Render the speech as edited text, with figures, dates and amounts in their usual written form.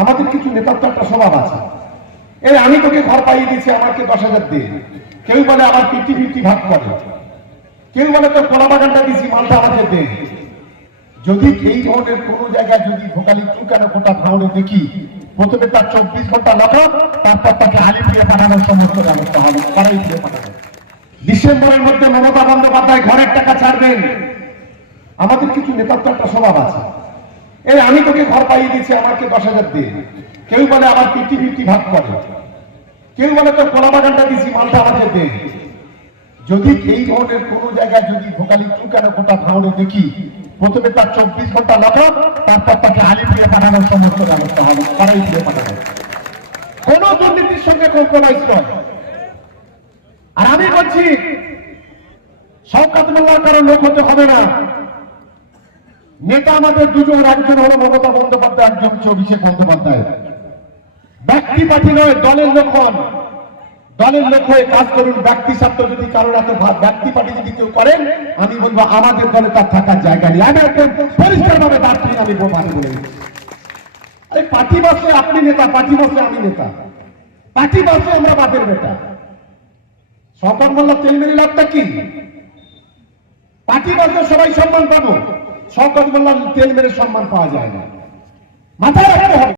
আমাদের কিছু নেতার তো একটা স্বভাব আছে, এই আমি তোকে ঘর পাইয়ে দিচ্ছি, আমাকে 10,000 দে। কেউ বলে আবার 50-50 ভাগ করে, কেউ বলে তোর কলা বাগানটা দিচ্ছি, মালটা আমাকে দে। যদি এই ধরনের কোন জায়গায় যদি ভোকালি চুকানো কোটা ভাঙড়ে দেখি, প্রথমে তার 24 ঘন্টা লকআপ, তারপর তাকে আলিপুরে পাঠানোর সমস্ত ব্যবস্থা হবে, তারাই ফিরে পাঠাবে। ডিসেম্বরের মধ্যে মমতা বন্দ্যোপাধ্যায় ঘরের টাকা ছাড়বেন। আমাদের কিছু নেতার তো একটা স্বভাব আছে, এই আমি তোকে ঘর পাইয়ে দিচ্ছি, আমাকে 10,000 দে। কেউ বলে আবার 50-50 ভাগ করে, কেউ বলে তোর কলা বাগানটা দিচ্ছি, মালটা আমাকে দে। যদি এই ধরনের কোন জায়গায় যদি ভোকালি চুকানো কোটা ভাঙড়ে দেখি, প্রথমে তার 24 ঘন্টা লকআপ, তারপর তাকে আলিপুরে পাঠানোর সমস্ত ব্যবস্থা হবে, তারাই ফিরে পাঠাবে। কোন দুর্নীতির সঙ্গে কম্প্রোমাইজ নয়। আর আমি বলছি, শওকত মোল্লার কারো লোক হতে হবে না। নেতা আমাদের দুজন, একজন হলো মমতা বন্দ্যোপাধ্যায়, একজন হচ্ছে অভিষেক বন্দ্যোপাধ্যায়। ব্যক্তি পার্টি নয়, দলের লোক হন। দলের লোক হয়ে কাজ করুন। ব্যক্তি স্বার্থ যদি কারোর এত ব্যক্তি পার্টি যদি কেউ করেন, আমি বলবো আমাদের দলে তার থাকার জায়গা নেই। আমি একদম পরিষ্কার ভাবে দাঁড়িয়ে আমি বলে দিচ্ছি, আরে পার্টি বসে আপনি নেতা, পার্টি বসে আমি নেতা, পার্টি বসে আমরা বাপের বেটা। শওকত মোল্লার তেল মেরে লাভটা কি? পার্টি বসে সবাই সম্মান পাবো, শওকত মোল্লার তেল মেরে সম্মান পাওয়া যায় না, মাথায় রাখতে হবে।